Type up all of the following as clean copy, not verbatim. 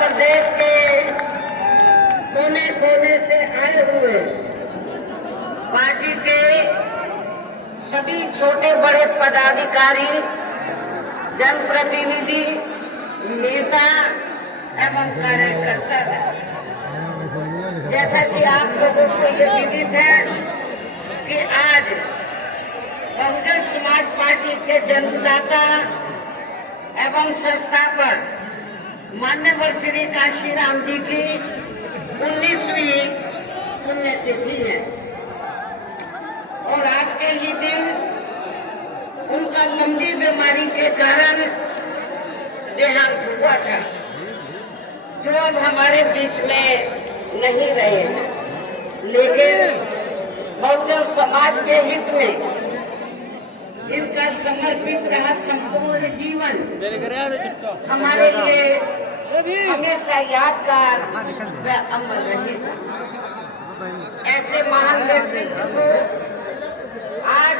प्रदेश के कोने कोने से आए हुए पार्टी के सभी छोटे बड़े पदाधिकारी, जनप्रतिनिधि, नेता एवं कार्यकर्ता, जैसा कि आप लोगों को ये विदित है कि आज बहुजन समाज पार्टी के जन्मदाता एवं संस्थापक मान्यवर श्री कांशीराम जी की 19वीं पुण्यतिथि है और आज के ही दिन उनका लंबी बीमारी के कारण देहांत हुआ था, जो अब हमारे बीच में नहीं रहे हैं। लेकिन बहुजन समाज के हित में इनका समर्पित रहा संपूर्ण जीवन हमारे लिए हमेशा यादगार व अमर रहेगा। ऐसे महान व्यक्तित्व को आज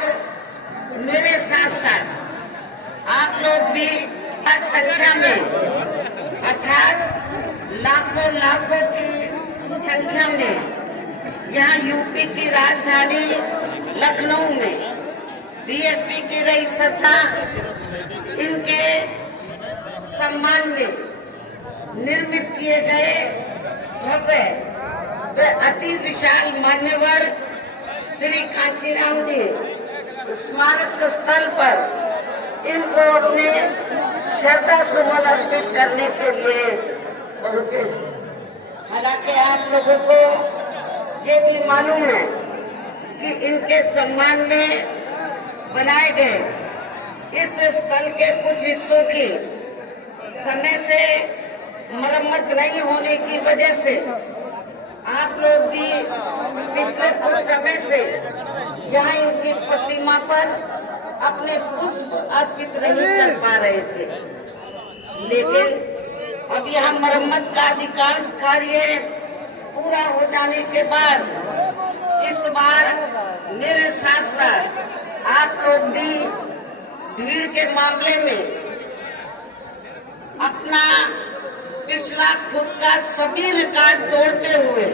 मेरे साथ साथ आप लोग भी संख्या में अर्थात लाखों लाखों की संख्या में यहाँ यूपी की राजधानी लखनऊ में बीएसपी की रही सत्ता इनके सम्मान में निर्मित किए गए भव्य व अति विशाल मान्यवर श्री कांशीराम जी स्मारक स्थल पर इनको अपने श्रद्धा सुमन अर्पित करने के लिए पहुंचे। हालांकि आप लोगों को ये भी मालूम है कि इनके सम्मान में बनाए गए इस स्थल के कुछ हिस्सों की समय से मरम्मत नहीं होने की वजह से आप लोग भी पिछले कुछ समय से यहाँ इनकी प्रतिमा पर अपने पुष्प अर्पित नहीं कर पा रहे थे। लेकिन अब यहाँ मरम्मत का अधिकांश कार्य पूरा हो जाने के बाद इस बार मेरे साथ साथ आप लोग भी भीड़ के मामले में अपना पिछला खुद का सभी रिकॉर्ड तोड़ते हुए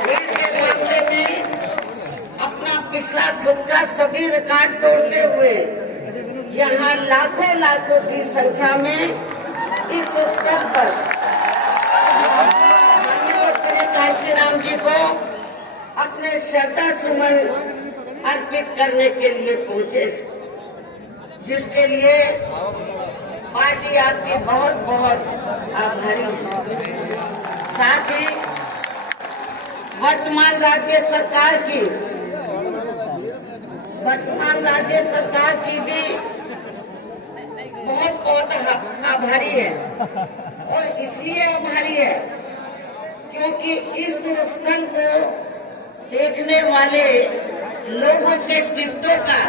भीड़ के मामले में अपना पिछला खुद का सभी रिकॉर्ड तोड़ते हुए यहाँ लाखों लाखों की संख्या में इस स्तर पर श्री कांशीराम जी को अपने श्रद्धा सुमन अर्पित करने के लिए पहुंचे, जिसके लिए पार्टी आपकी बहुत बहुत आभारी है। साथ ही वर्तमान राज्य सरकार की भी बहुत बहुत आभारी है और इसलिए आभारी है क्योंकि इस स्थल को देखने वाले लोगों के टिकटों का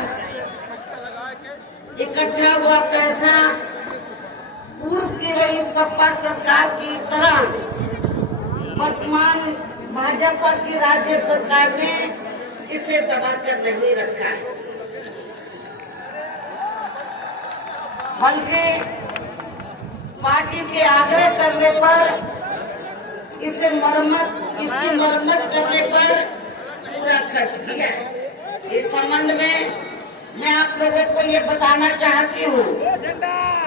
इकट्ठा हुआ पैसा पूर्व की रही सपा सरकार की तरह वर्तमान भाजपा की राज्य सरकार ने इसे दबाकर नहीं रखा है, बल्कि पार्टी के आग्रह करने पर इसकी मरम्मत करने पर पूरा खर्च किया है। इस संबंध में मैं आप लोगों को ये बताना चाहती हूँ,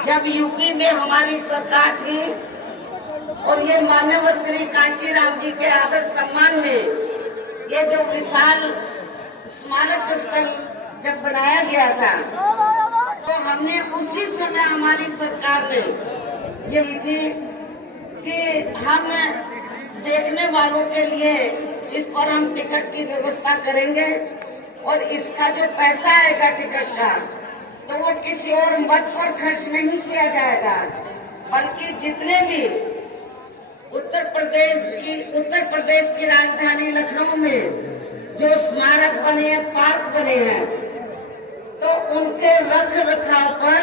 जब यूपी में हमारी सरकार थी और ये मान्यवर श्री कांशीराम जी के आदर सम्मान में ये जो विशाल स्मारक स्थल जब बनाया गया था, तो हमने उसी समय हमारी सरकार ने ये की थी कि हम देखने वालों के लिए इस पर हम टिकट की व्यवस्था करेंगे और इसका जो पैसा आएगा टिकट का, तो वो किसी और मत पर खर्च नहीं किया जाएगा, बल्कि जितने भी उत्तर प्रदेश की राजधानी लखनऊ में जो स्मारक बने हैं, पार्क बने हैं, तो उनके रख रखाव पर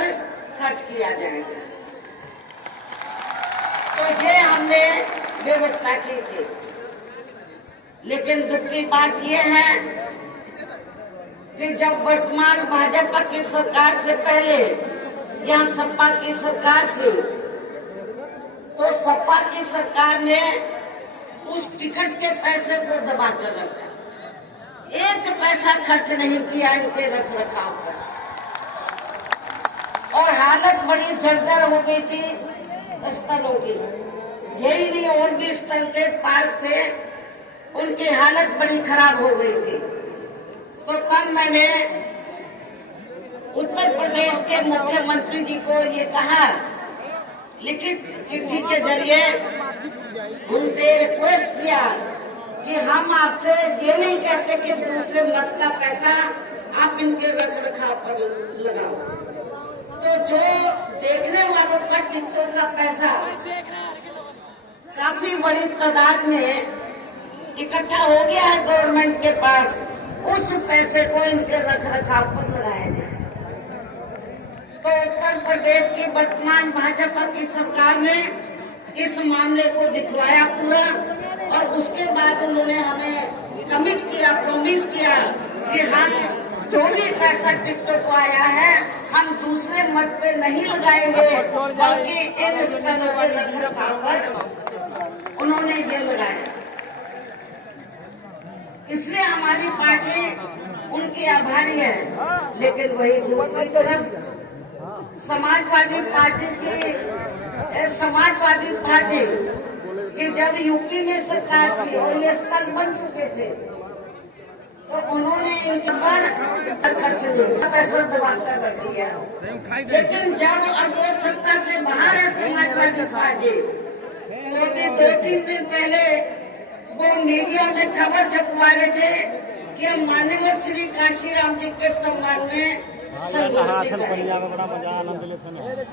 खर्च किया जाएगा। तो ये हमने व्यवस्था की थी। लेकिन दुख की बात यह है कि जब वर्तमान भाजपा की सरकार से पहले यहाँ सपा की सरकार थी, तो सपा की सरकार ने उस टिकट के पैसे को दबा कर रखा, एक पैसा खर्च नहीं किया इनके रख रखाव पर, और हालत बड़ी जर्जर हो गई थी स्थलों की। यही नहीं, और भी स्थल थे, पार्क थे, उनकी हालत बड़ी खराब हो गई थी। तो तब मैंने उत्तर प्रदेश के मुख्यमंत्री जी को ये कहा, लिखित चिट्ठी के जरिए उनसे रिक्वेस्ट किया कि हम आपसे ये नहीं कहते कि दूसरे मत का पैसा आप इनके रख रखाव पर लगाओ, तो जो देखने वालों का टिकटों का पैसा काफी बड़ी तादाद में इकट्ठा हो गया है गवर्नमेंट के पास, उस पैसे को इनके रख रखाव पर लगाया जाए। तो उत्तर प्रदेश की वर्तमान भाजपा की सरकार ने इस मामले को दिखवाया पूरा, और उसके बाद उन्होंने हमें कमिट किया, प्रॉमिस किया कि हम जो भी पैसा टिकटों को आया है हम दूसरे मत पे नहीं लगाएंगे, बल्कि इन स्थलों के रख रखाव पर उन्होंने ये लगाया। इसलिए हमारी पार्टी उनकी आभारी है। लेकिन वही दूसरी तरफ समाजवादी पार्टी की जब यूपी में सरकार थी और ये स्थल बन चुके थे, तो उन्होंने इनके पर खर्च नहीं, पैसा दबा कर रख दिया। लेकिन जब अब वो सत्ता से बाहर है समाजवादी पार्टी, तो भी 2-3 दिन पहले वो मीडिया में खबर छपवा रहे थे कि माननीय श्री काशीराम जी के सम्मान में संगोष्ठी करेंगे।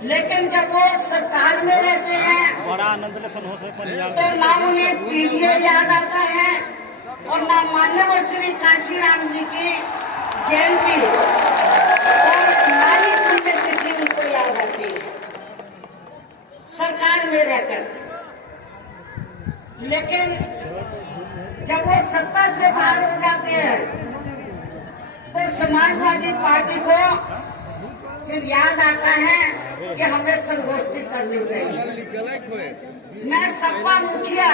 लेकिन जब वो सरकार में रहते हैं तो ना उन्हें पीडीए याद आता है और ना माननीय श्री काशीराम जी की जयंती और ना ही पुण्यतिथि उनको याद आती है सरकार में रहकर। लेकिन जब वो सत्ता से बाहर हो जाते हैं तो समाजवादी पार्टी को फिर याद आता है कि हमें संगोष्ठी करनी चाहिए। मैं सपा मुखिया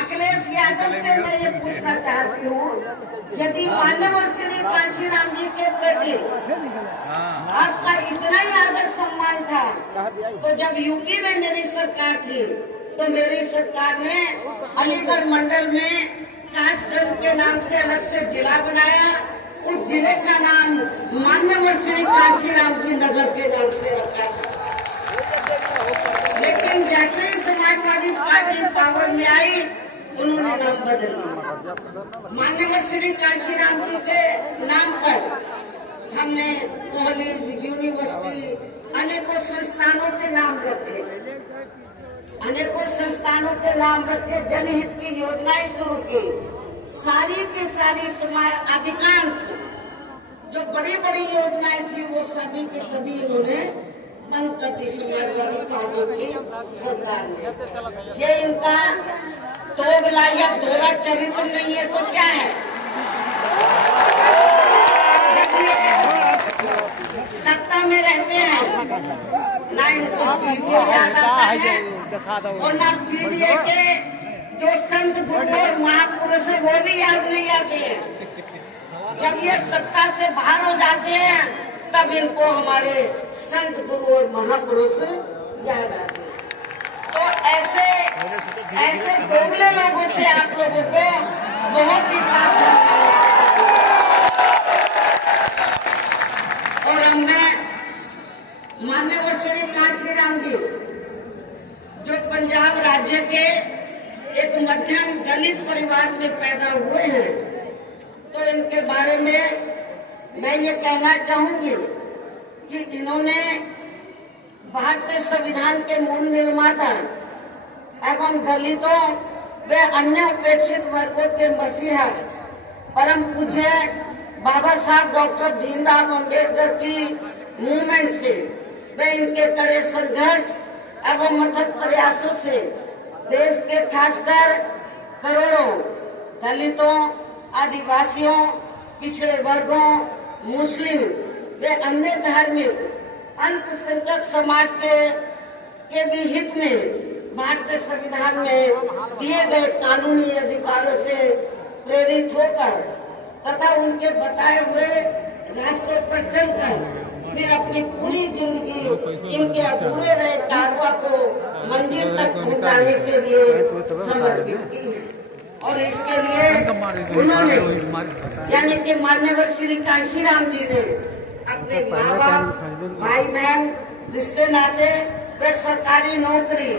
अखिलेश यादव से मैं ये पूछना चाहती हूँ, यदि माननीय श्री काशीराम जी के प्रति आपका इतना ही आदर सम्मान था, तो जब यूपी में मेरी सरकार थी तो मेरी सरकार ने अलीगढ़ मंडल में कासगंज के नाम से अलग से जिला बनाया, उस जिले का नाम माननीय श्री काशीराम जी नगर के नाम से रखा था। लेकिन जैसे ही समाजवादी पार्टी पावर में आई, उन्होंने नाम बदल दिया। माननीय श्री काशीराम जी के नाम पर हमने कॉलेज, यूनिवर्सिटी, अनेकों संस्थानों के नाम रखे, अनेकों संस्थानों के नाम रखे, जनहित की योजनाएं शुरू की। सारी की सारी समाज अधिकांश जो बड़ी बड़ी योजनाएं थी वो सभी की सभी इन्होंने बंद कर दी समाजवादी पार्टी की सरकार ने। ये इनका दोगला या दोहरा चरित्र नहीं है तो क्या है? जब ये सत्ता में रहते हैं ना इनको पीडीए याद आता है और ना पीडीए के जो संत गुरु और महापुरुष है वो भी याद नहीं आते हैं। जब ये सत्ता से बाहर हो जाते हैं तब इनको हमारे संत गुरु और महापुरुष याद आते हैं। तो ऐसे दोगले लोगों से आप लोगों को बहुत ही सावधान और हमने माननीय श्री काशीराम जी जो पंजाब राज्य के एक मध्यम दलित परिवार में पैदा हुए हैं, तो इनके बारे में मैं ये कहना चाहूंगी कि इन्होंने भारतीय संविधान के मूल निर्माता एवं दलितों व अन्य उपेक्षित वर्गों के मसीहा परम पूज्य बाबा साहब डॉक्टर भीमराव अम्बेडकर की मूवमेंट से व इनके कड़े संघर्ष एवं अथक प्रयासों से देश के खासकर करोड़ों दलितों, आदिवासियों, पिछड़े वर्गों, मुस्लिम व अन्य धार्मिक अल्पसंख्यक समाज के भी हित में भारतीय संविधान में दिए गए कानूनी अधिकारों से प्रेरित होकर तथा उनके बताए हुए रास्तों पर चलकर फिर अपनी पूरी जिंदगी इनके अधूरे रहे कारवा को मंजिल तक पहुंचाने के लिए समर्पित की है। और इसके लिए उन्होंने यानी कि मान्यवर श्री कांशीराम जी ने अपने माँ बाप, भाई बहन, रिश्ते नाते व सरकारी नौकरी